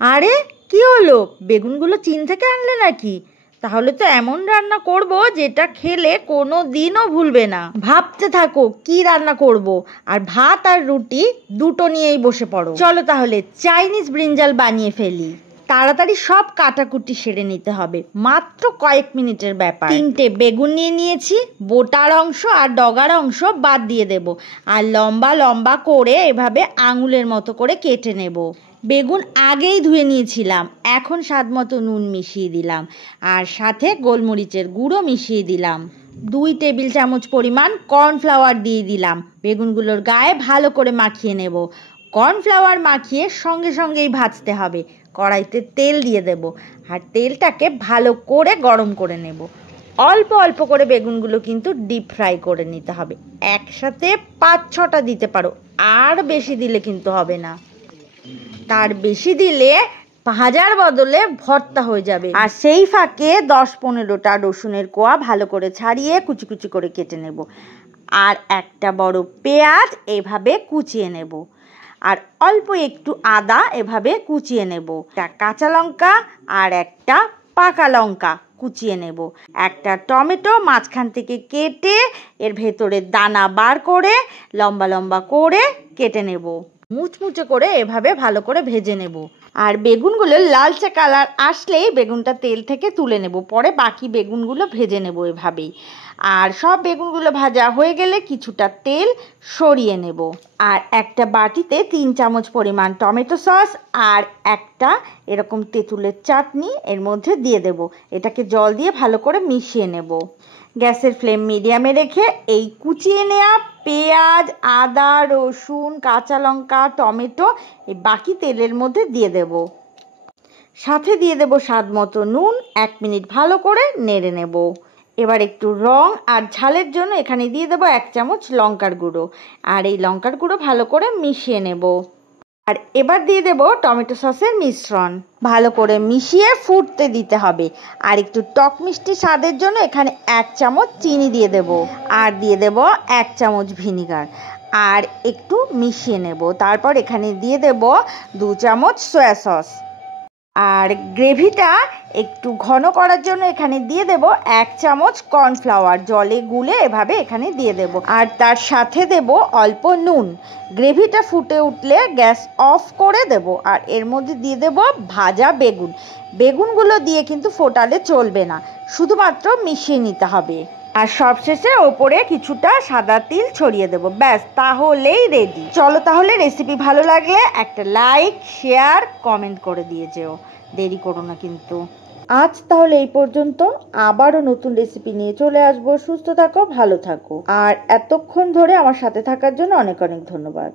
আরে কি হলো, বেগুনগুলো চীন থেকে আনলে নাকি? তাহলে তো এমন রান্না করব যেটা খেলে কোনো দিনও ভুলবে না। ভাবতে থাকো কি রান্না করব, আর ভাত আর রুটি দুটো নিয়েই বসে পড়ো। চলো তাহলে চাইনিজ ব্রিঞ্জাল বানিয়ে ফেলি। তাড়াতাড়ি সব কাটাকুটি সেরে নিতে হবে, মাত্র কয়েক মিনিটের ব্যাপার। 3টে বেগুন নিয়ে নিয়েছি, বোটার অংশ আর ডগার অংশ বাদ দিয়ে দেব, আর লম্বা লম্বা করে এভাবে আঙুলের মতো করে কেটে নেব। বেগুন আগেই ধুয়ে নিয়েছিলাম, এখন স্বাদ মতো নুন মিশিয়ে দিলাম, আর সাথে গোলমরিচের গুঁড়ো মিশিয়ে দিলাম। 2 টেবিল চামচ পরিমাণ কর্নফ্লাওয়ার দিয়ে দিলাম। বেগুনগুলোর গায়ে ভালো করে মাখিয়ে নেব। কর্নফ্লাওয়ার মাখিয়ে সঙ্গে সঙ্গেই ভাজতে হবে। কড়াইতে তেল দিয়ে দেব, আর তেলটাকে ভালো করে গরম করে নেব। অল্প অল্প করে বেগুনগুলো কিন্তু ডিপ ফ্রাই করে নিতে হবে। একসাথে 5-6টা দিতে পারো, আর বেশি দিলে কিন্তু হবে না। তার বেশি দিলে ভাজার বদলে ভর্তা হয়ে যাবে। আর সেই ফাঁকে 10-15টা রসুনের কোয়া ভালো করে ছাড়িয়ে কুচি কুচি করে কেটে নেব। আর একটা বড় পেঁয়াজ এভাবে কুচিয়ে নেব, আর অল্প একটু আদা এভাবে কুচিয়ে নেব। একটা কাঁচা লঙ্কা আর একটা পাকা লঙ্কা কুচিয়ে নেব। একটা টমেটো মাঝখান থেকে কেটে এর ভেতরে দানা বার করে লম্বা লম্বা করে কেটে নেব। মুচমুচে করে এভাবে ভালো করে ভেজে নেব। আর বেগুনগুলো লালচে কালার আসলেই বেগুনটা তেল থেকে তুলে নেব, পরে বাকি বেগুনগুলো ভেজে নেব এভাবেই। আর সব বেগুনগুলো ভাজা হয়ে গেলে কিছুটা তেল সরিয়ে নেব। আর একটা বাটিতে 3 চামচ পরিমাণ টমেটো সস আর একটা এরকম তেঁতুলের চাটনি এর মধ্যে দিয়ে দেব। এটাকে জল দিয়ে ভালো করে মিশিয়ে নেব। গ্যাসের ফ্লেম মিডিয়ামে রেখে এই কুচিয়ে নেওয়া পেঁয়াজ, আদা, রসুন, কাঁচা লঙ্কা, টমেটো এই বাকি তেলের মধ্যে দিয়ে দেব। সাথে দিয়ে দেব স্বাদ মতো নুন। 1 মিনিট ভালো করে নেড়ে নেব। এবার একটু রং আর ঝালের জন্য এখানে দিয়ে দেব 1 চামচ লঙ্কার গুঁড়ো, আর এই লঙ্কার গুঁড়ো ভালো করে মিশিয়ে নেব। আর এবার দিয়ে দেব টমেটো সসের মিশ্রণ, ভালো করে মিশিয়ে ফুটতে দিতে হবে। আর একটু টক মিষ্টি স্বাদের জন্য এখানে 1 চামচ চিনি দিয়ে দেব, আর দিয়ে দেব 1 চামচ ভিনিগার, আর একটু মিশিয়ে নেব। তারপর এখানে দিয়ে দেব 2 চামচ সয়া সস। আর গ্রেভিটা একটু ঘন করার জন্য এখানে দিয়ে দেব 1 চামচ কর্নফ্লাওয়ার জলে গুলে এভাবে এখানে দিয়ে দেব, আর তার সাথে দেব অল্প নুন। গ্রেভিটা ফুটে উঠলে গ্যাস অফ করে দেব, আর এর মধ্যে দিয়ে দেব ভাজা বেগুন। বেগুনগুলো দিয়ে কিন্তু ফোটালে চলবে না, শুধুমাত্র মিশিয়ে নিতে হবে। আর সবশেষে ওপরে কিছুটা সাদা তিল ছড়িয়ে দেব। ব্যাস, তাহলেই রেডি। চলো তাহলে, রেসিপি ভালো লাগলে একটা লাইক, শেয়ার, কমেন্ট করে দিয়ে যেও। দেরি করো না কিন্তু। আজ তাহলে এই পর্যন্ত, আবারও নতুন রেসিপি নিয়ে চলে আসবো। সুস্থ থাকো, ভালো থাকো, আর এতক্ষণ ধরে আমার সাথে থাকার জন্য অনেক অনেক ধন্যবাদ।